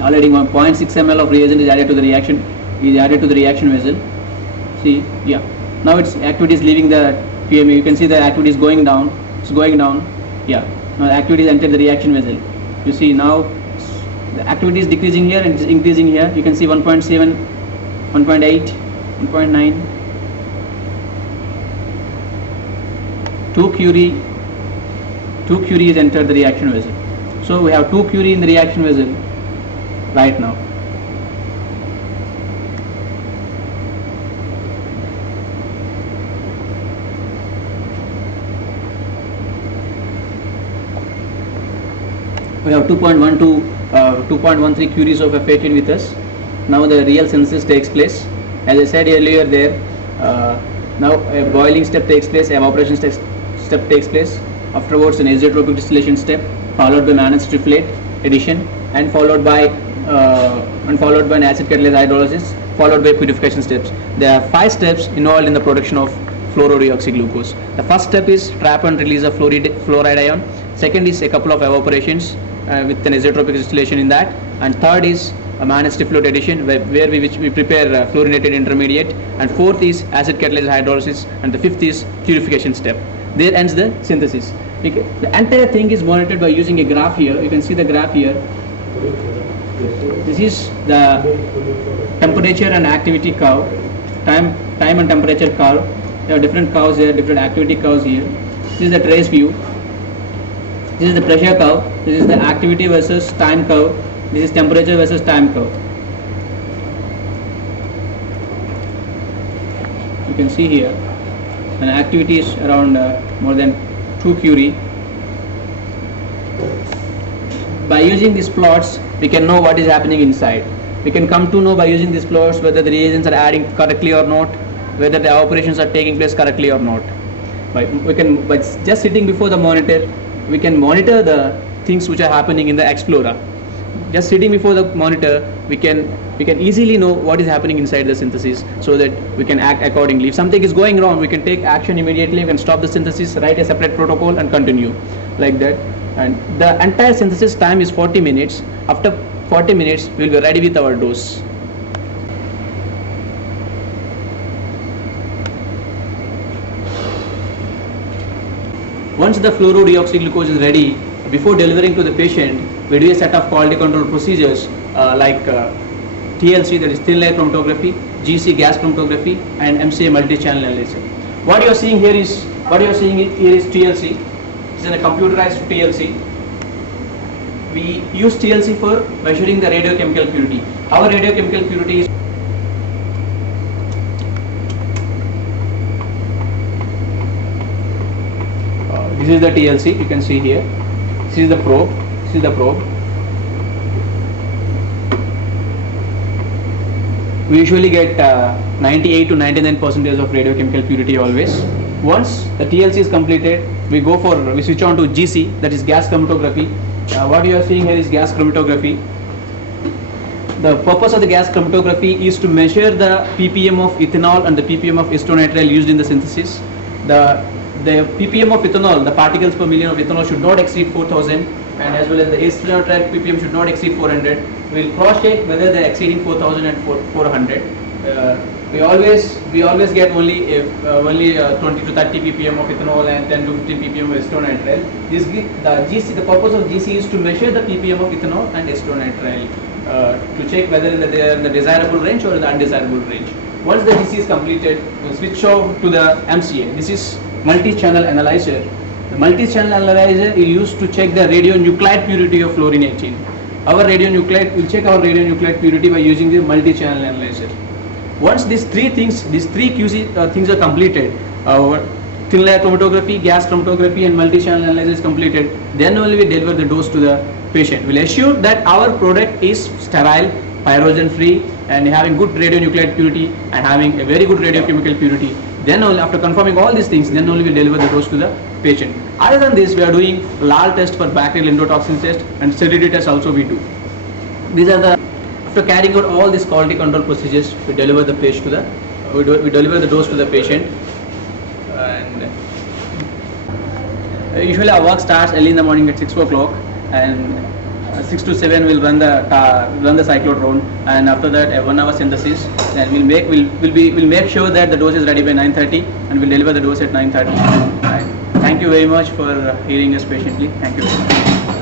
already 0.6 ml of reagent is added to the reaction vessel. See, yeah, now its activity is leaving the PMA. You can see the activity is going down. It's going down. Yeah, now the activity is entered the reaction vessel. You see now the activity is decreasing here and it is increasing here. You can see 1.7, 1.8, 1.9, 2 curie is entered the reaction vessel. So we have 2 curie in the reaction vessel right now. We have 2.13 curies of F18 with us. Now the real synthesis takes place. As I said earlier there, now a boiling step takes place, evaporation step takes place. Afterwards an azeotropic distillation step, followed by Mannan triflate addition, and followed by an acid catalyzed hydrolysis, followed by purification steps. There are 5 steps involved in the production of fluorodeoxyglucose. The first step is trap and release of fluoride ion. Second is a couple of evaporations with an azeotropic distillation in that, and third is a Mannan triflate addition where we prepare fluorinated intermediate, and fourth is acid catalyzed hydrolysis, and the fifth is purification step. There ends the synthesis. Okay. The entire thing is monitored by using a graph here. You can see the graph here. This is the temperature and activity curve, time and temperature curve. There are different curves here, different activity curves here. This is the trace view. This is the pressure curve. This is the activity versus time curve. This is temperature versus time curve. You can see here, and activity is around more than 2 curie. By using these plots, we can know what is happening inside. We can come to know by using these plots whether the reagents are adding correctly or not, whether the operations are taking place correctly or not. By just sitting before the monitor, we can monitor the things which are happening in the Explorer. Just sitting before the monitor, we can easily know what is happening inside the synthesis, so that we can act accordingly. If something is going wrong, we can take action immediately. We can stop the synthesis, write a separate protocol, and continue like that. And the entire synthesis time is 40 minutes. After 40 minutes, we will be ready with our dose. Once the fluorodeoxyglucose is ready, before delivering to the patient, we do a set of quality control procedures like TLC, that is thin layer chromatography, GC gas chromatography, and MCA multi-channel analysis. What you are seeing here is TLC. This is a computerized TLC. We use TLC for measuring the radiochemical purity. Our radiochemical purity is this is the TLC. You can see here. This is the probe. This is the probe. We usually get 98 to 99% of radiochemical purity always. Once the TLC is completed, we switch on to GC, that is gas chromatography. What you are seeing here is gas chromatography. The purpose of the gas chromatography is to measure the ppm of ethanol and the ppm of acetonitrile used in the synthesis. The ppm of ethanol, the particles per million of ethanol, should not exceed 4000, and as well as the acetonitrile ppm should not exceed 400. We will cross check whether they are exceeding 4000 and 400. We always get only 20 to 30 ppm of ethanol and 10 to 15 ppm of acetonitrile. The purpose of GC is to measure the ppm of ethanol and acetonitrile to check whether they are in the desirable range or in the undesirable range. Once the GC is completed, we will switch over to the MCA. This is multi-channel analyzer. The multi-channel analyzer is used to check the radionuclide purity of fluorine 18. We'll check our radionuclide purity by using the multi-channel analyzer. Once these three QC things are completed, our thin layer chromatography, gas chromatography, and multi-channel analysis is completed, then only we deliver the dose to the patient. We'll assure that our product is sterile, pyrogen free, and having good radionuclide purity and having a very good radiochemical purity. Then only, after confirming all these things, then only we deliver the dose to the patient. Other than this, we are doing LAL test for bacterial endotoxin test, and sterility test also we do. These are the, after carrying out all these quality control procedures, we deliver the patient to the, we deliver the dose to the patient. And usually our work starts early in the morning at 6 o'clock, and 6 to 7 we'll run the cyclotron, and after that a 1 hour synthesis. Then we'll make sure that the dose is ready by 9:30, and we'll deliver the dose at 9:30. Right. Thank you very much for hearing us patiently. Thank you very much.